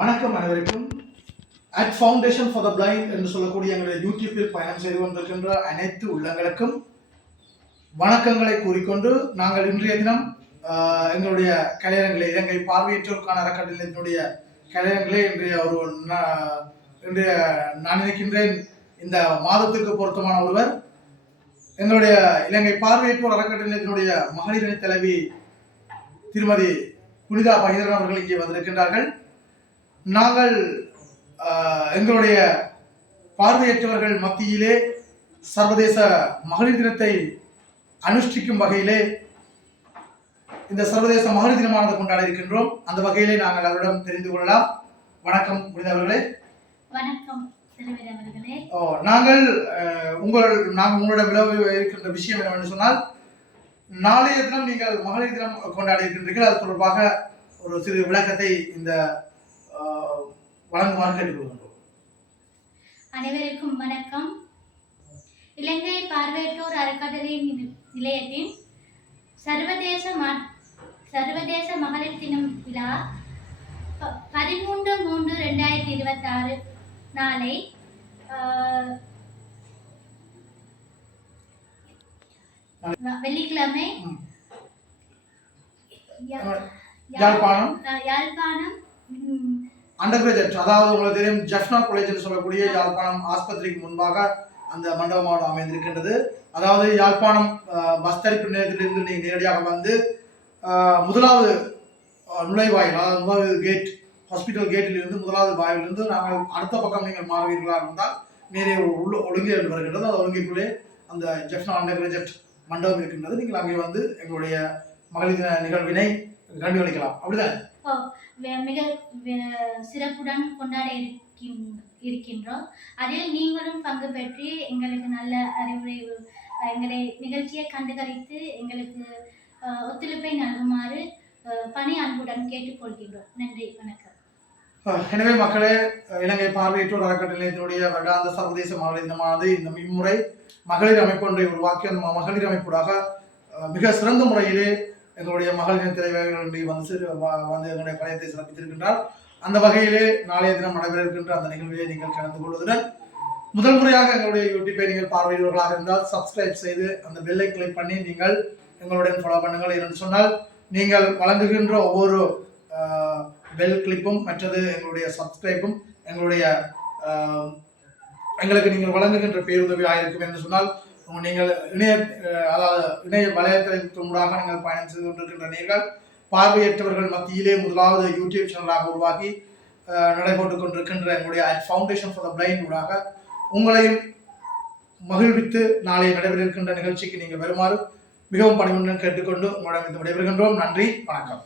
வணக்கம் அனைவருக்கும். At foundation for the blind என்று சொல்லக்கூடிய எங்களுடைய யூடியூப்பில் பயணம் செய்து கொண்டிருக்கின்ற அனைத்து உள்ளங்களுக்கும் வணக்கங்களை கூறிக்கொண்டு நாங்கள் இன்றைய தினம் எங்களுடைய கலையரங்களை இலங்கை பார்வையற்றோருக்கான அறக்கட்டளையினுடைய கலையரங்களே இன்றைய நான் நினைக்கின்றேன் இந்த மாதத்துக்கு பொருத்தமான ஒருவர் எங்களுடைய இலங்கை பார்வையற்றோர் அறக்கட்டளையினுடைய மகளிரணி தலைவி திருமதி புனிதா பகிரன் அவர்கள் இங்கே வந்திருக்கின்றார்கள். நாங்கள் எங்களுடைய பார்வையற்றவர்கள் மத்தியிலே சர்வதேச மகளிர் தினத்தை அனுஷ்டிக்கும் வகையிலே இந்த சர்வதேச மகளிர் தினமானது கொண்டாட இருக்கின்றோம். அந்த வகையிலே நாங்கள் அவரிடம் தெரிந்து கொள்ளலாம். வணக்கம் புனிதவர்களே. வணக்கம். நாங்கள் உங்களிடம் விளவு இருக்கின்ற விஷயம் என்னவென்று சொன்னால், நாளைய தினம் நீங்கள் மகளிர் தினம் கொண்டாட இருக்கின்றீர்கள். அது தொடர்பாக ஒரு சிறு விளக்கத்தை இந்த வழங்குமாறு கேட்டுக்கொள்கின்றோம். அனைவருக்கும் வணக்கம். இலங்கை பார்வையற்றோர் அறக்கட்டளை நிலையத்தின் சர்வதேச மகளிர் தினம் விழா 13/3/2026 நாளை வெள்ளிக்கிழமை யாழ்ப்பாணம் அண்டர் கிராஜுவேட், அதாவது உங்களுக்கு தெரியும் ஜெஃப்னா காலேஜ் என்று சொல்லக்கூடிய யாழ்ப்பாணம் ஆஸ்பத்திரிக்கு முன்பாக அந்த மண்டபமானது அமைந்திருக்கின்றது. அதாவது யாழ்ப்பாணம் பஸ் தரிப்பு நிலையத்திலிருந்து நீங்கள் நேரடியாக வந்து முதலாவது நுழைவாயில், அதாவது முதலாவது கேட், ஹாஸ்பிட்டல் கேட்டில் இருந்து முதலாவது வாயிலிருந்து நாங்கள் அடுத்த பக்கம் நீங்கள் மாறுவீர்களாக இருந்தால் நேரே ஒழுங்கை வருகின்றது. அந்த ஒழுங்கைக்குள்ளே அந்த ஜெஃப்னா அண்டர் கிராஜுவேட் மண்டபம் இருக்கின்றது. நீங்கள் அங்கே வந்து எங்களுடைய மகளிர் தின நிகழ்வினை கண்டுகளிக்கலாம். அப்படிதான் மிக சிறப்புடன் கொண்டாட இருக்கின்றோம். அதில் நீங்களும் பங்கு பெற்று எங்களுக்கு நல்ல அறிவுரை, எங்களை நிகழ்ச்சியை கண்டுகளித்து எங்களுக்கு ஒத்துழைப்பை நல்குமாறு பணி அன்புடன் கேட்டுக்கொள்கின்றோம். நன்றி, வணக்கம். எனவே மக்களே, இலங்கை பார்வையற்றோர் அறக்கட்டளையினுடைய வருடாந்த சர்வதேச மகளிர் தினமானது இந்த இம்முறை மகளிர் அமைப்பு ஒன்றை உருவாக்கி அந்த மகளிர் அமைப்பூடாக மிக சிறந்த முறையிலே எங்களுடைய மகளிர் தலைவர்கள் வந்து எங்களுடைய கலையத்தை சிறப்பித்திருக்கின்றார். அந்த வகையிலே நாளைய தினம் நடைபெற இருக்கின்ற அந்த நிகழ்விலே நீங்கள் கலந்து கொள்வதுடன் முதல் முறையாக எங்களுடைய யூடியூப்பை நீங்கள் பார்வையிடுவர்களாக இருந்தால் சப்ஸ்கிரைப் செய்து அந்த பெல்லை கிளிக் பண்ணி நீங்கள் எங்களுடன் ஃபாலோ பண்ணுங்கள். என்று சொன்னால் நீங்கள் வழங்குகின்ற ஒவ்வொரு பெல் கிளிப்பும் மற்றது எங்களுடைய சப்ஸ்கிரைப்பும் எங்களுக்கு நீங்கள் வழங்குகின்ற பேருதவியாக இருக்கும். என்று சொன்னால் நீங்கள் இணைய வலைத்தளத்தினூடாக நீங்கள் பயணம் செய்து கொண்டிருக்கின்ற நீங்கள் பார்வையற்றவர்கள் மத்தியிலே முதலாவது யூடியூப் சேனலாக உருவாக்கி நடைபெற்றுக் கொண்டிருக்கின்ற எங்களுடைய ஃபவுண்டேஷன் ஃபார் த பிளைண்ட் ஊடாக உங்களையும் மகிழ்வித்து நாளைய நடைபெற இருக்கின்ற நிகழ்ச்சிக்கு நீங்கள் வருமாறு மிகவும் பணிவுடன் கேட்டுக்கொண்டு உங்களிடம் விடைபெறுகின்றோம். நன்றி, வணக்கம்.